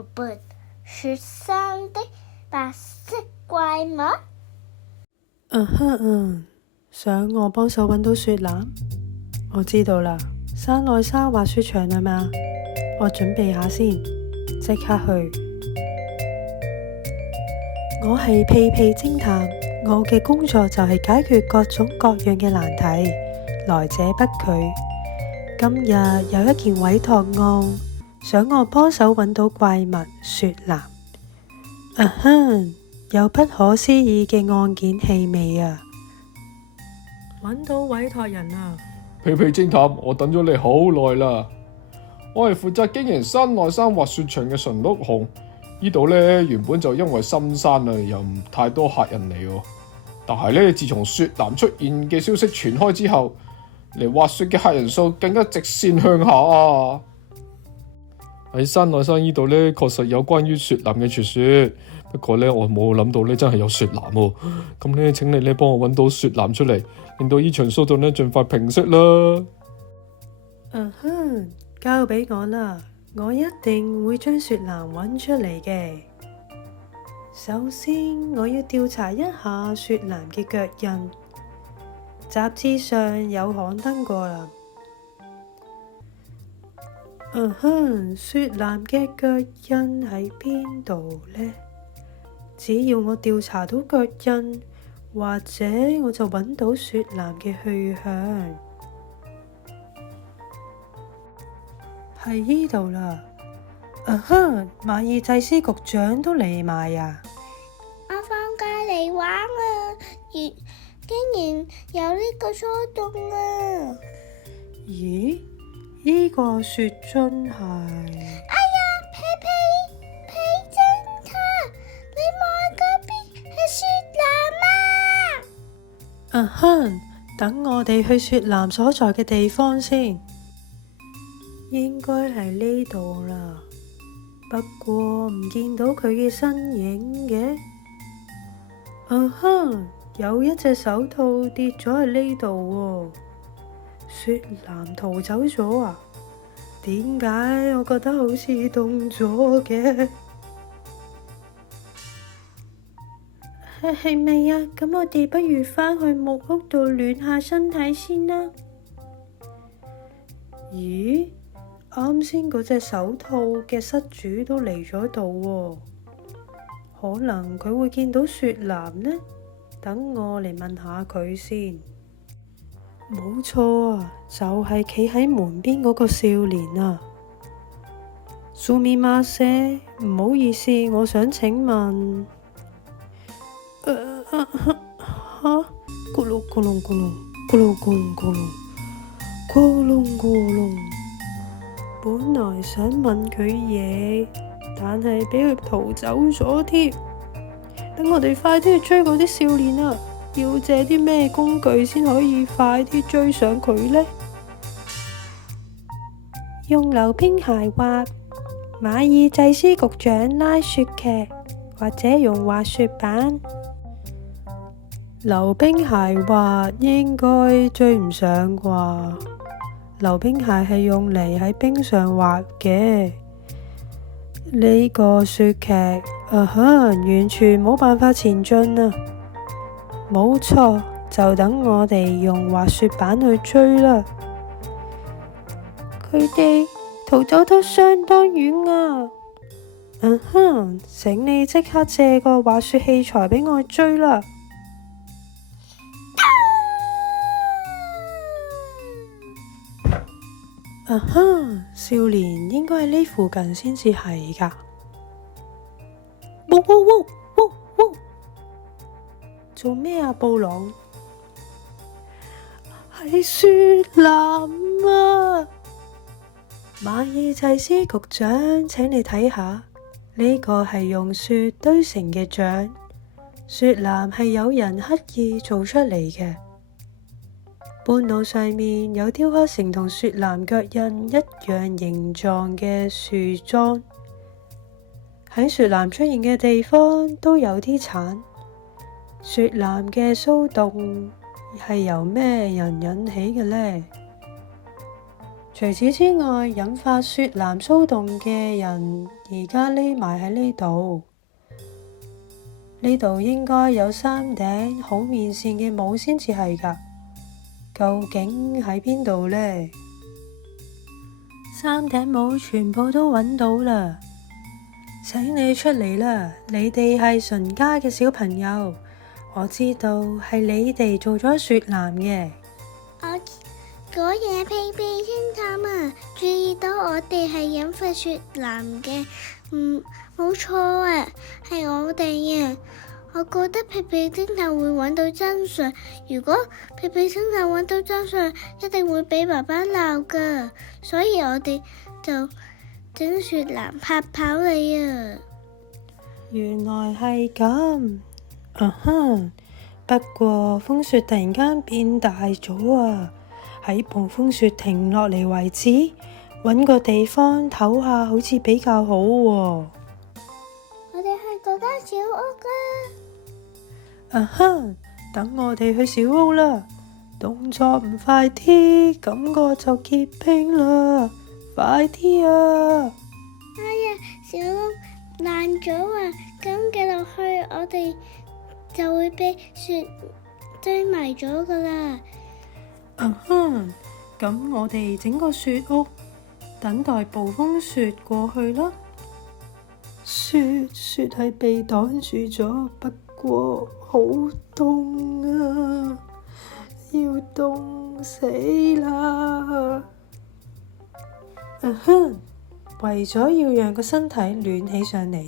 啵啵，雪山的白色怪物。想我幫手揾到雪男？我知道啦，山內山滑雪場係嘛？我準備下先，即刻去。我係屁屁偵探，我嘅工作就係解決各種各樣嘅難題，來者不拒。今日有一件委託案，想我幫手揾到怪物雪男。有不可思議嘅案件氣味啊！揾到委託人啦！屁屁偵探，我等咗你好耐啦。我係負責經營山內山滑雪場嘅馴鹿熊。呢度呢，原本就因為深山啊，又唔太多客人嚟喎。但係呢，自從雪男出現嘅消息傳開之後，嚟滑雪嘅客人數更加直線向下啊！喺山內山呢度呢，確實有關於雪男嘅傳說。不過呢，我冇諗到呢真係有雪男喎。咁呢，請你呢幫我揾到雪男出嚟，令到呢場騷動呢盡快平息啦。交俾我啦，我一定會將雪男揾出嚟嘅。首先，我要調查一下雪男嘅腳印，雜誌上有刊登過啦。雪男嘅腳印喺邊度呢？只要我調查到腳印，或者我就揾到雪男嘅去向。喺呢度啦。馬爾濟斯局長都嚟埋啊！我放假嚟玩啊，竟然有呢個騷動啊！咦？呢個雪樽係？哎呀，屁偵探，你望嗰邊係雪男啊！等我哋去雪男所在嘅地方先。應該係呢度啦，不過唔見到佢嘅身影嘅。有一隻手套跌咗喺呢度喎。雪男逃走咗啊？點解我覺得好似凍咗嘅？係咪啊？咁我哋不如返去木屋度暖下身體先啦。咦？啱先嗰隻手套嘅失主都嚟咗度喎，可能佢會見到雪男呢？等我嚟問下佢先。冇錯啊，就係企喺門邊嗰個少年啊。蘇咪馬舍，唔好意思，我想請問，咕嚕咕嚕咕嚕咕嚕咕嚕咕嚕咕嚕咕嚕。本來想問佢嘢，但係俾佢逃走咗添。等我哋快啲去追嗰啲少年啊！要借啲咩工具先可以快啲追上佢呢？用溜冰鞋滑，馬爾濟斯局長拉雪屐，或者用滑雪板。溜冰鞋滑應該追唔上啩？溜冰鞋係用嚟喺冰上滑嘅，呢個雪屐，完全冇辦法前進啊！冇錯，就等我哋用滑雪板去追啦。佢哋逃走得相當遠啊！請你即刻借個滑雪器材俾我追啦！少年應該喺呢附近先至係㗎。做咩啊，布朗？係雪男啊！馬爾濟斯局長，請你睇下，呢個係用雪堆成嘅像，雪男係有人刻意做出嚟嘅。半路上面有雕刻成同雪男腳印一樣形狀嘅樹樁，喺雪男出現嘅地方都有啲橙。雪男嘅騷動係由咩人引起嘅呢？除此之外，引發雪藍騷動嘅人而家匿埋喺呢度。呢度應該有3頂好面善嘅帽先至係㗎。究竟喺邊度呢？3頂帽全部都揾到啦，請你出嚟啦！你哋係純家嘅小朋友，我知道係你哋做咗雪藍嘅。果然係屁屁偵探啊！注意到我哋係引發雪藍嘅，冇錯啊，係我哋啊！我覺得屁屁偵探會揾到真相。如果屁屁偵探揾到真相，一定會俾爸爸鬧噶。所以我哋就整雪藍嚇跑你啊！原來係咁，不過風雪突然間變大咗啊！喺暴風雪停落嚟為止，揾個地方唞下好似比較好喎。我哋去嗰間小屋啊！等我哋去小屋啦！動作唔快啲，感覺就結冰啦！快啲啊！哎呀，小屋爛咗啊！咁嘅落去，我哋就會被雪堆埋咗噶啦。咁我哋整個雪屋，等待暴風雪過去啦。雪係被擋住咗，不過好凍啊，要凍死啦！為咗要讓個身體暖起上嚟，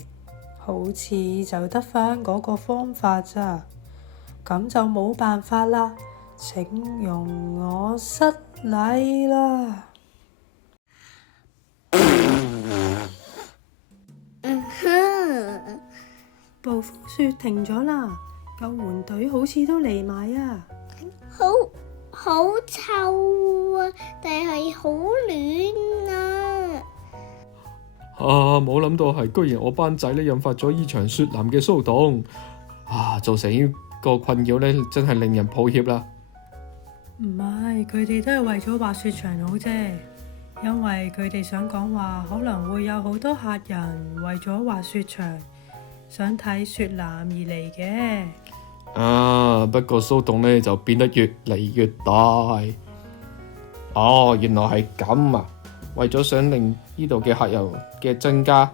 好似就得返嗰個方法咋，咁就冇辦法啦。請容我失禮啦。暴風雪停咗啦，救援隊好似都嚟埋啊！好臭啊，但係好暖啊！冇諗到係居然我班仔呢引發咗呢場雪藍嘅騷動造成呢個困擾呢，真係令人抱歉啦。唔係，佢哋都係為咗滑雪場好啫，因為佢哋想講話可能會有好多客人為咗滑雪場想睇雪藍而嚟嘅。不過騷動呢就變得越嚟越大。原來係咁啊！為咗想令呢度嘅客人嘅增加，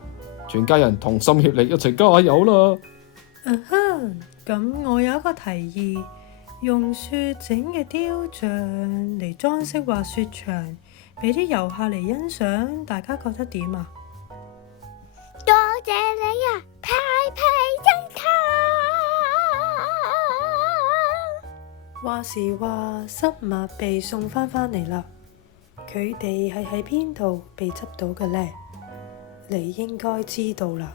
全家人同心協力一齊加油啦！咁我有一個提議。用雪整嘅雕像嚟裝飾滑雪場，俾啲遊客嚟欣賞，大家覺得點啊？多謝你啊，屁屁偵探！話時話，失物被送返嚟啦，佢哋係喺邊度被執到嘅呢？你應該知道啦。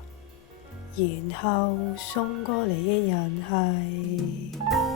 然後送過嚟嘅人係。